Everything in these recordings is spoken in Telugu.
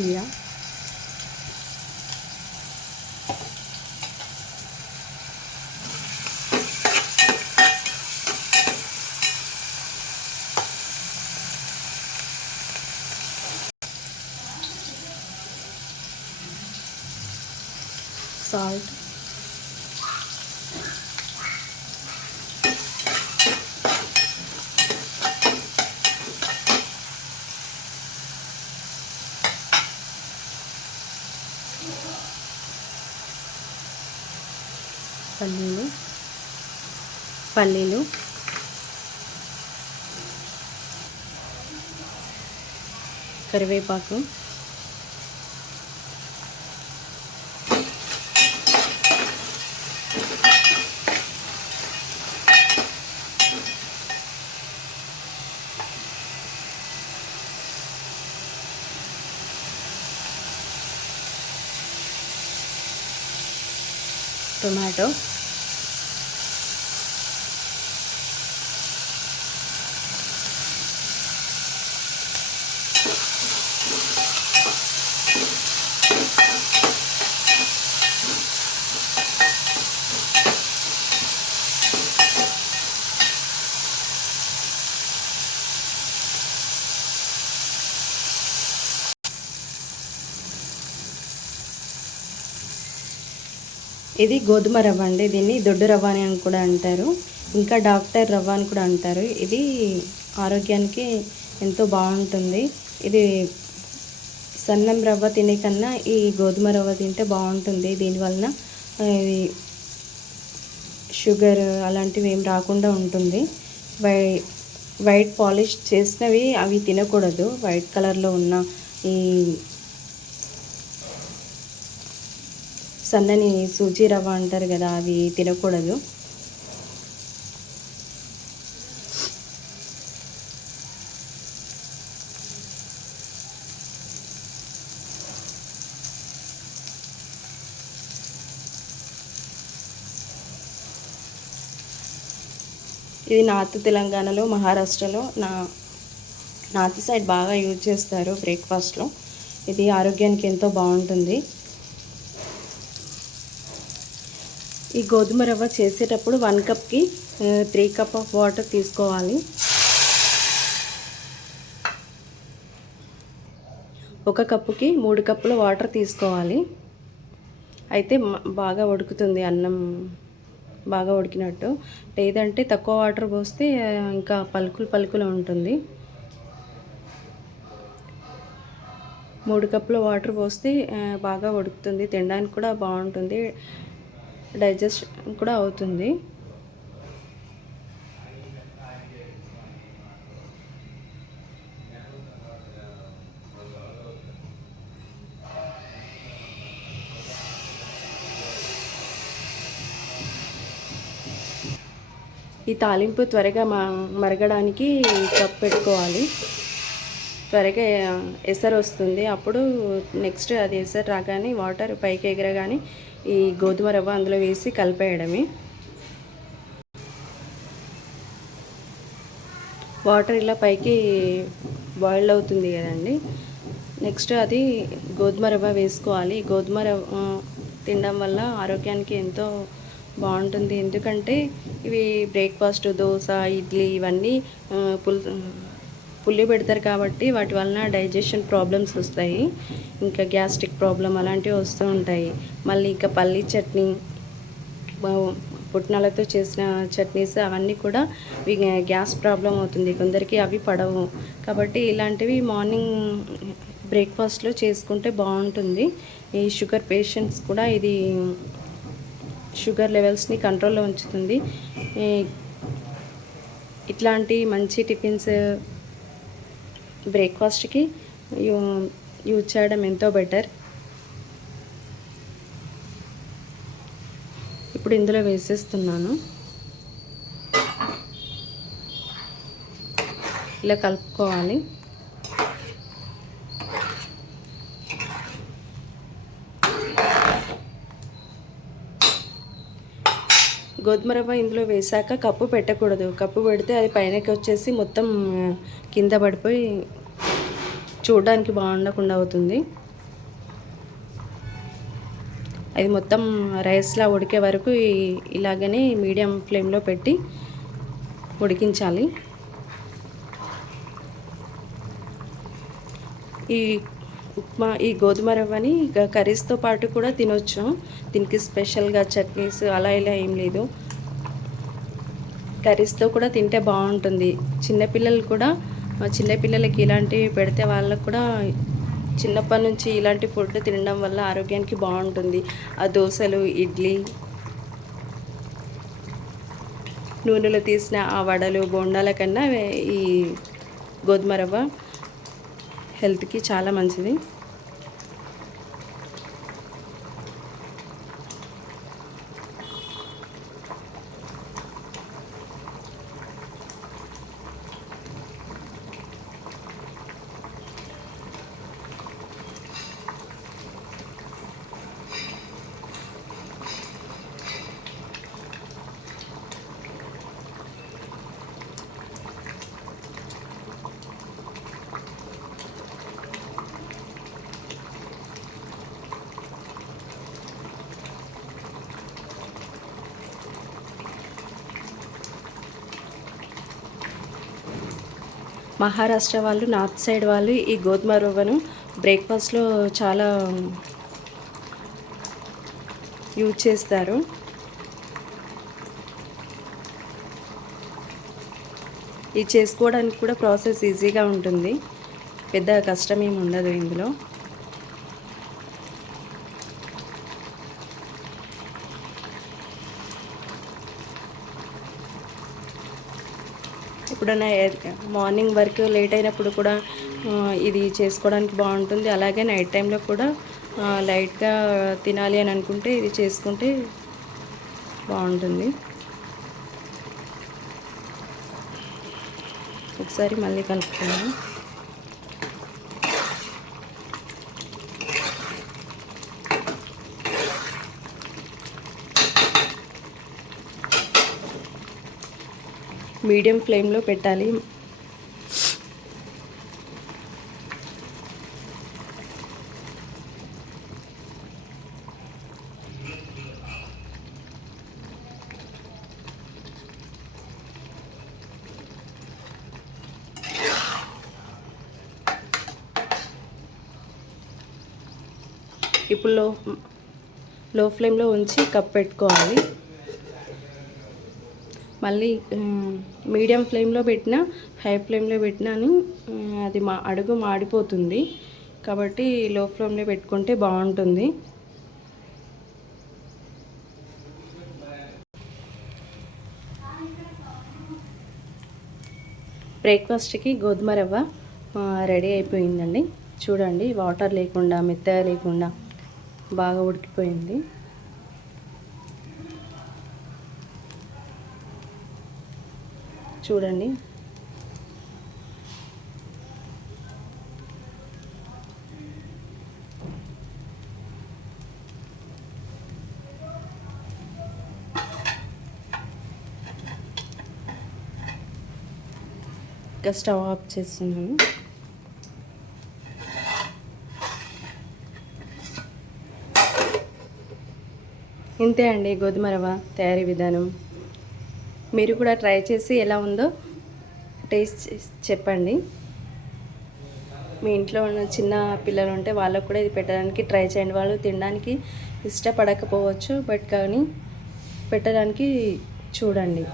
జీరా, సాల్ట్, పల్లీలు, కరివేపాకు, టొమాటో, ఇది గోధుమ రవ్వ అండి. దీన్ని దొడ్డు రవ్వ అని కూడా అంటారు, ఇంకా డాక్టర్ రవ్వ అని కూడా అంటారు. ఇది ఆరోగ్యానికి ఎంతో బాగుంటుంది. ఇది సన్నం రవ్వ తినే కన్నా ఈ గోధుమ రవ్వ తింటే బాగుంటుంది. దీనివలన షుగర్ అలాంటివి ఏం రాకుండా ఉంటుంది. వైట్ పాలిష్ చేసినవి అవి తినకూడదు. వైట్ కలర్లో ఉన్న ఈ సన్నని సూజీ రవ్వ అంటారు కదా, అవి తినకూడదు. ఇది నార్త్ తెలంగాణలో, మహారాష్ట్రలో, నార్త్ సైడ్ బాగా యూజ్ చేస్తారు బ్రేక్ఫాస్ట్లో. ఇది ఆరోగ్యానికి ఎంతో బాగుంటుంది. ఈ గోధుమ రవ్వ చేసేటప్పుడు 1 కప్కి 3 కప్ ఆఫ్ వాటర్ తీసుకోవాలి. 1 కప్పుకి 3 కప్పుల వాటర్ తీసుకోవాలి. అయితే బాగా ఉడుకుతుంది అన్నం, బాగా ఉడికినట్టు. లేదంటే తక్కువ వాటర్ పోస్తే ఇంకా పలుకులు ఉంటుంది. 3 కప్పుల వాటర్ పోస్తే బాగా ఉడుకుతుంది. తినడానికి కూడా బాగుంటుంది, డైజెషన్ కూడా అవుతుంది. ఈ తాలింపు త్వరగా మరగడానికి కప్ పెట్టుకోవాలి. త్వరగా ఎసరు వస్తుంది. అప్పుడు నెక్స్ట్ అది ఎసరు రాగానే వాటర్ పైకి ఎగరగానే ఈ గోధుమ రవ్వ అందులో వేసి కలిపేయడమే. వాటర్ ఇలా పైకి బాయిల్ అవుతుంది కదండి, నెక్స్ట్ అది గోధుమ రవ్వ వేసుకోవాలి. గోధుమ రవ్వ తినడం వల్ల ఆరోగ్యానికి ఎంతో బాగుంటుంది. ఎందుకంటే ఇవి బ్రేక్ఫాస్ట్, దోశ, ఇడ్లీ ఇవన్నీ పుల్లి పెడతారు కాబట్టి వాటి వలన డైజెషన్ ప్రాబ్లమ్స్ వస్తాయి, ఇంకా గ్యాస్ట్రిక్ ప్రాబ్లం అలాంటివి వస్తూ ఉంటాయి. మళ్ళీ ఇంకా పల్లీ చట్నీ, పుట్నాలతో చేసిన చట్నీస్ అవన్నీ కూడా గ్యాస్ ప్రాబ్లం అవుతుంది కొందరికి, అవి పడవు. కాబట్టి ఇలాంటివి మార్నింగ్ బ్రేక్ఫాస్ట్లో చేసుకుంటే బాగుంటుంది. ఈ షుగర్ పేషెంట్స్ కూడా ఇది షుగర్ లెవెల్స్ని కంట్రోల్లో ఉంచుతుంది. ఇట్లాంటి మంచి టిఫిన్స్ బ్రేక్ఫాస్ట్కి యూజ్ చేయడం ఎంతో బెటర్. ఇప్పుడు ఇందులో వేసేస్తున్నాను. ఇలా కలుపుకోవాలి. గోధుమ రవ్వ ఇందులో వేసాక కప్పు పెట్టకూడదు. కప్పు పెడితే అది పైనకి వచ్చేసి మొత్తం కింద పడిపోయి చూడడానికి బాగుండకుండా అవుతుంది. అది మొత్తం రైస్లా ఉడికే వరకు ఇలాగనే మీడియం ఫ్లేమ్లో పెట్టి ఉడికించాలి. ఈ ఉప్మా ఈ గోధుమ రవ్వని కర్రీస్తో పాటు కూడా తినొచ్చు. దీనికి స్పెషల్గా చట్నీస్ అలా ఇలా ఏం లేదు, కర్రీస్తో కూడా తింటే బాగుంటుంది. చిన్నపిల్లలు కూడా చిన్నపిల్లలకి ఇలాంటివి పెడితే వాళ్ళకు కూడా చిన్నప్పటి నుంచి ఇలాంటి ఫుడ్ తినడం వల్ల ఆరోగ్యానికి బాగుంటుంది. ఆ దోశలు, ఇడ్లీ, నూనెలో తీసిన ఆ వడలు, బోండాల కన్నా ఈ గోధుమ రవ్వ హెల్త్కి చాలా మంచిది. మహారాష్ట్ర వాళ్ళు, నార్త్ సైడ్ వాళ్ళు ఈ గోధుమ రవ్వను బ్రేక్ఫాస్ట్లో చాలా యూజ్ చేస్తారు. ఇది చేసుకోవడానికి కూడా ప్రాసెస్ ఈజీగా ఉంటుంది, పెద్ద కష్టం ఏమి ఉండదు ఇందులో. ఎప్పుడైనా మార్నింగ్ వర్క్ లేట్ అయినప్పుడు కూడా ఇది చేసుకోవడానికి బాగుంటుంది. అలాగే నైట్ టైంలో కూడా లైట్గా తినాలి అని అనుకుంటే ఇది చేసుకుంటే బాగుంటుంది. ఒకసారి మళ్ళీ కలుపుకున్నాను. మీడియం ఫ్లేమ్లో పెట్టాలి. ఇప్పుడు లో ఫ్లేమ్లో ఉంచి కప్ పెట్టుకోవాలి. మళ్ళీ మీడియం ఫ్లేమ్లో పెట్టినా, హై ఫ్లేమ్లో పెట్టినా అది అడుగు మాడిపోతుంది. కాబట్టి లో ఫ్లేమ్లో పెట్టుకుంటే బాగుంటుంది. బ్రేక్ఫాస్ట్కి గోధుమ రవ్వ రెడీ అయిపోయిందండి. చూడండి, వాటర్ లేకుండా, మెత్తగా లేకుండా బాగా ఉడికిపోయింది. చూడండి, ఇంకా స్టవ్ ఆఫ్ చేస్తున్నాను. ఇంతే అండి గోధుమ రవ్వ తయారీ విధానం. మీరు కూడా ట్రై చేసి ఎలా ఉందో టేస్ట్ చెప్పండి. మీ ఇంట్లో ఉన్న చిన్న పిల్లలు ఉంటే వాళ్ళకు కూడా ఇది పెట్టడానికి ట్రై చేయండి. వాళ్ళు తినడానికి ఇష్టపడకపోవచ్చు, బట్ కానీ పెట్టడానికి చూడండి.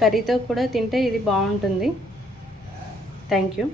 కర్రీతో కూడా తింటే ఇది బాగుంటుంది. Thank you.